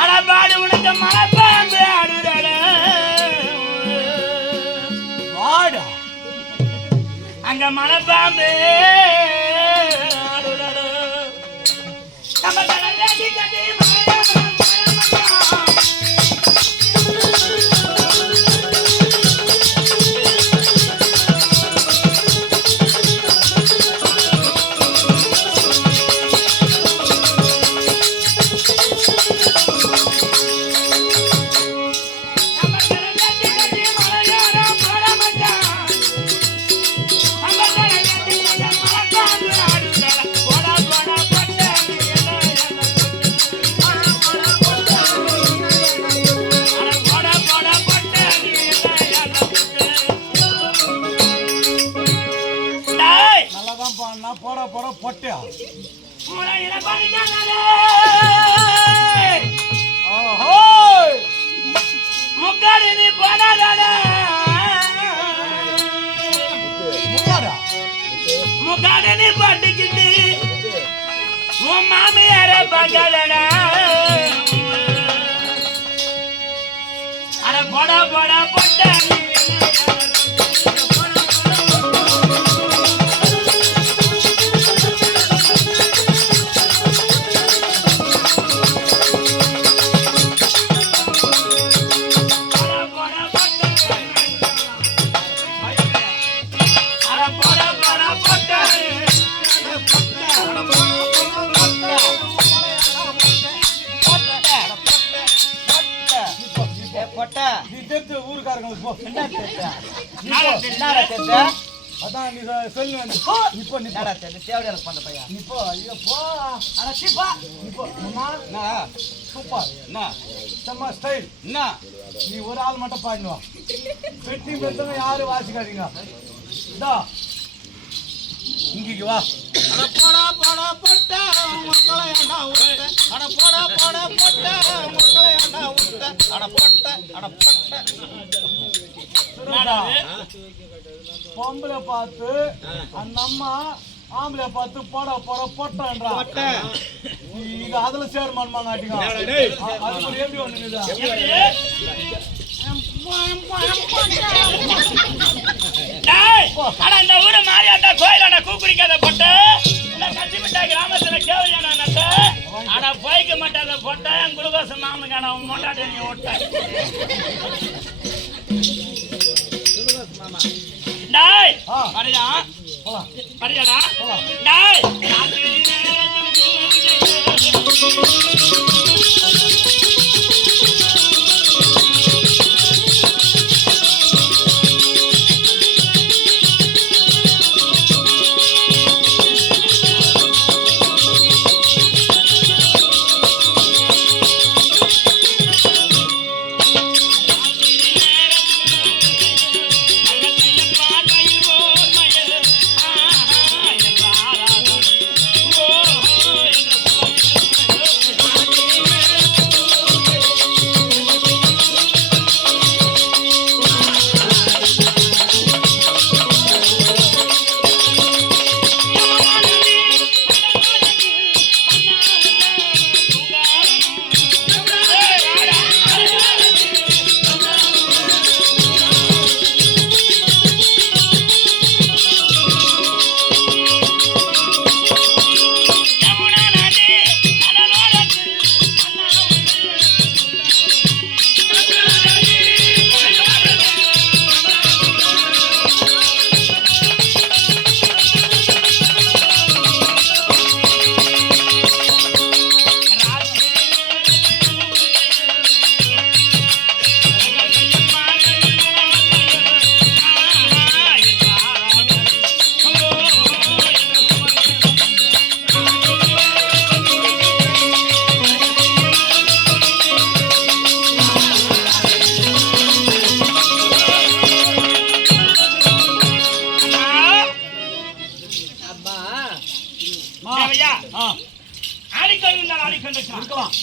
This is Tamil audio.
அடபாடு உனக்கு மனப்பாம்பு ஆடுறாட வாடா அங்க மனப்பாம்பு ஆடுறாட நம்ம கட்டி கட்டி போட போட பொட்டியா முக்காடி நீ போனாடா முக்காடி நீ பாட்டுக்கிட்டு உன் மாமியார பார்க்கலடா அட போட போட பொட்ட அதான் நீ சொல்லு இப்போ நீ தேவையான பண்ண பையா இப்போ ஐயோ போ அட சிப்பா இப்போ என்ன சூப்பர் என்ன செம்ம ஸ்டைல் என்ன நீ ஒரு ஆள் மட்டும் பாடுவா பெட்டி பெத்தவங்க யாரும் வாசிக்காதீங்க இதா இங்கிக்கு வா அட போடா போடா போட்ட மக்களை அண்ணா ஊட்ட அட போடா போடா போட்ட மக்களை அண்ணா ஊட்ட அட போட்ட அட போட்ட பொம்பளை பார்த்து அந்த அம்மா ஆம்பளை பார்த்து போட போட பொட்டன்றா இது அதுல சேர்மான் காட்டிங்க அது எப்படி ஒண்ணுதா இந்த ஊரு மாரியாட்டா கோயிலான கூக்குடிக்காத பொட்ட கட்டிமிட்டா கிராமத்துல கேவலியான நட்ட ஆனா போய்க்க மாட்டாத பொட்ட என் குளுக்கோச மாமனுக்கான மொண்டாட்டி நீ ஓட்ட டாய் வரையா வரையாடா டாய் ஆடிக்கொண்டு இருக்கலாம்